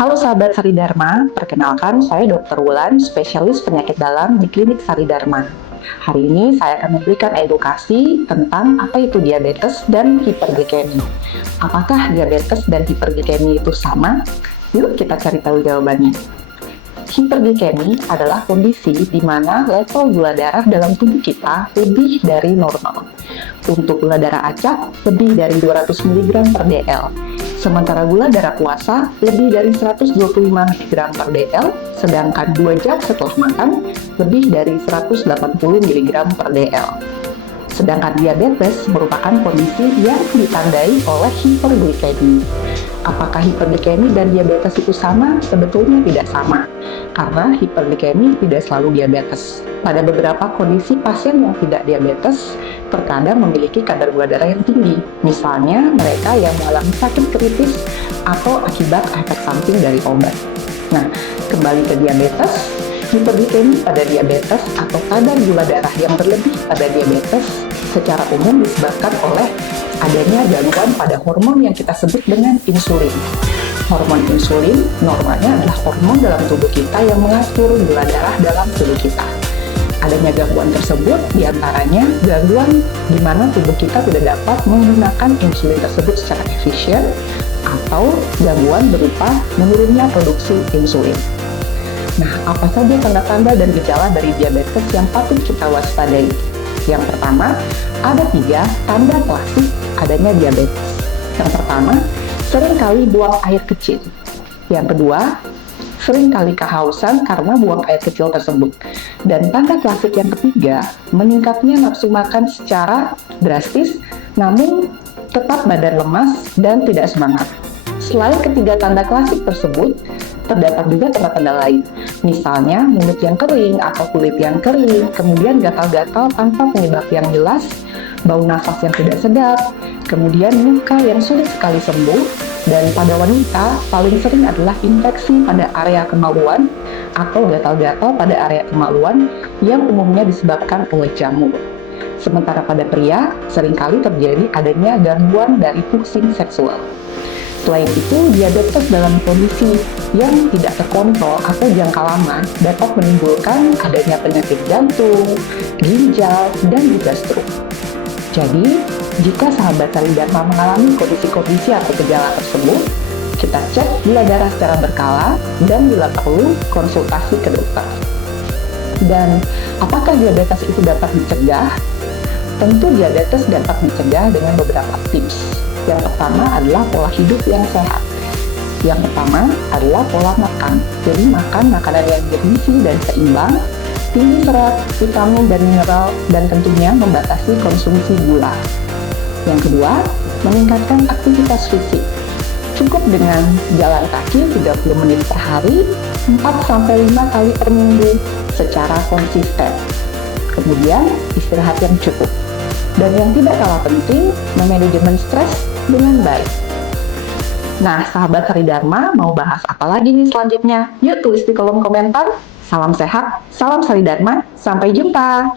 Halo sahabat Saridharma, perkenalkan saya Dr. Wulan, spesialis penyakit dalam di Klinik Saridharma. Hari ini saya akan memberikan edukasi tentang apa itu diabetes dan hiperglikemi. Apakah diabetes dan hiperglikemi itu sama? Yuk kita cari tahu jawabannya. Hiperglikemi adalah kondisi di mana level gula darah dalam tubuh kita lebih dari normal. Untuk gula darah acak lebih dari 200 mg per dl. Sementara gula darah puasa lebih dari 125 mg per dl, sedangkan 2 jam setelah makan lebih dari 180 mg per dl. Sedangkan diabetes merupakan kondisi yang ditandai oleh hiperglikemi. Apakah hiperglikemi dan diabetes itu sama? Sebetulnya tidak sama, karena hiperglikemi tidak selalu diabetes. Pada beberapa kondisi pasien yang tidak diabetes terkadang memiliki kadar gula darah yang tinggi. Misalnya mereka yang mengalami sakit kritis atau akibat efek samping dari obat. Nah, kembali ke diabetes, hiperglikemi pada diabetes atau kadar gula darah yang berlebih pada diabetes secara umum disebabkan oleh adanya gangguan pada hormon yang kita sebut dengan insulin. Hormon insulin normalnya adalah hormon dalam tubuh kita yang mengatur gula darah dalam tubuh kita. Adanya gangguan tersebut diantaranya gangguan di mana tubuh kita tidak dapat menggunakan insulin tersebut secara efisien atau gangguan berupa menurunnya produksi insulin. Nah, apa saja tanda-tanda dan gejala dari diabetes yang patut kita waspadai? Yang pertama, ada 3 tanda klasik adanya diabetes. Yang pertama, seringkali buang air kecil. Yang kedua, seringkali kehausan karena buang air kecil tersebut. Dan tanda klasik yang ketiga, meningkatnya nafsu makan secara drastis, namun tetap badan lemas dan tidak semangat. Selain ketiga tanda klasik tersebut, terdapat juga tanda-tanda lain. Misalnya, mulut yang kering atau kulit yang kering, kemudian gatal-gatal tanpa penyebab yang jelas, bau nafas yang tidak sedap, kemudian luka yang sulit sekali sembuh, dan pada wanita paling sering adalah infeksi pada area kemaluan atau gatal-gatal pada area kemaluan yang umumnya disebabkan oleh jamur. Sementara pada pria, seringkali terjadi adanya gangguan dari fungsi seksual. Selain itu, diabetes dalam kondisi yang tidak terkontrol atau jangka lama dapat menimbulkan adanya penyakit jantung, ginjal, dan juga stroke. Jadi, jika sahabat Saridharma mengalami kondisi-kondisi atau gejala tersebut, kita cek gula darah secara berkala dan bila perlu konsultasi ke dokter. Dan apakah diabetes itu dapat dicegah? Tentu diabetes dapat dicegah dengan beberapa tips. Yang pertama adalah pola hidup yang sehat. Yang pertama adalah pola makan. Jadi makan makanan yang bergizi dan seimbang, tinggi serat, vitamin dan mineral, dan tentunya membatasi konsumsi gula. Yang kedua, meningkatkan aktivitas fisik. Cukup dengan jalan kaki 30 menit per hari, 4-5 kali per minggu secara konsisten. Kemudian, istirahat yang cukup. Dan yang tidak kalah penting, memanajemen stres dengan baik. Nah, sahabat Saridharma, mau bahas apa lagi nih selanjutnya? Yuk tulis di kolom komentar. Salam sehat, salam Saridharma, sampai jumpa!